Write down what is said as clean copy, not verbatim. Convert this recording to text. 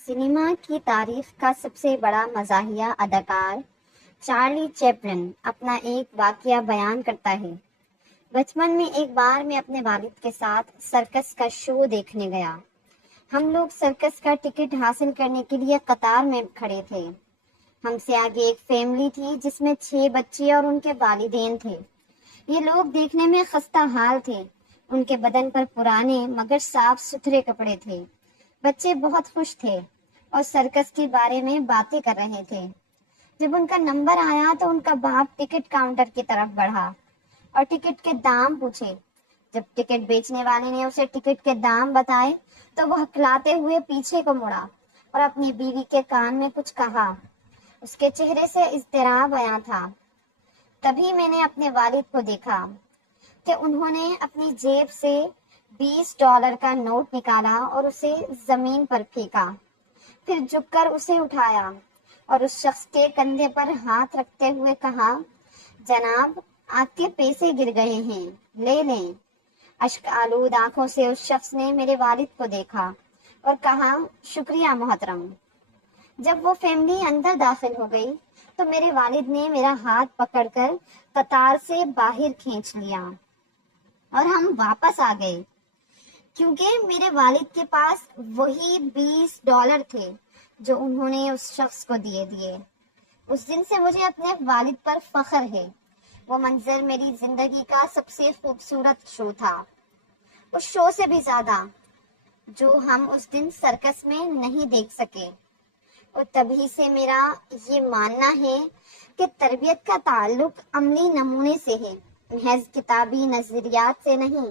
Cinema کی تاریخ کا سب سے بڑا مزاحیہ اداکار چارلی چیپلن اپنا ایک واقعہ بیان کرتا ہے۔ بچپن میں ایک بار میں اپنے والد کے ساتھ سرکس کا شو دیکھنے گیا۔ ہم لوگ سرکس کا ٹکٹ حاصل کرنے کے لیے قطار میں کھڑے تھے۔ ہم سے آگے ایک فیملی تھی جس میں 6 بچے اور ان کے والدین تھے۔ یہ لوگ دیکھنے میں خستہ حال تھے۔ ان کے بدن پر پرانے مگر صاف ستھرے کپڑے تھے۔ بچے بہت خوش تھے اور سرکس کے بارے میں باتیں کر رہے تھے۔ جب ان کا نمبر آیا تو ان کا باپ ٹکٹ کاؤنٹر کی طرف بڑھا اور ٹکٹ کے دام پوچھے۔ جب ٹکٹ بیچنے والے نے اسے ٹکٹ کے دام بتائے تو وہ ہکلاتے ہوئے پیچھے کو مڑا اور اپنی بیوی کے کان میں کچھ کہا۔ اس کے چہرے سے اضطراب آیا تھا۔ تبھی میں نے اپنے والد کو دیکھا کہ انہوں نے اپنی جیب سے $20 کا نوٹ نکالا اور اسے زمین پر پھینکا، پھر جھک کر اسے اٹھایا اور اس شخص کے کندھے پر ہاتھ رکھتے ہوئے کہا، جناب آپ کے پیسے گر گئے ہیں، لے لیں۔ اشک آلود آنکھوں سے اس شخص نے میرے والد کو دیکھا اور کہا، شکریہ محترم۔ جب وہ فیملی اندر داخل ہو گئی تو میرے والد نے میرا ہاتھ پکڑ کر قطار سے باہر کھینچ لیا اور ہم واپس آ گئے، کیونکہ میرے والد کے پاس وہی $20 تھے جو انہوں نے اس شخص کو دیے۔ اس دن سے مجھے اپنے والد پر فخر ہے۔ وہ منظر میری زندگی کا سب سے خوبصورت شو تھا، اس شو سے بھی زیادہ جو ہم اس دن سرکس میں نہیں دیکھ سکے۔ اور تبھی سے میرا یہ ماننا ہے کہ تربیت کا تعلق عملی نمونے سے ہے، محض کتابی نظریات سے نہیں۔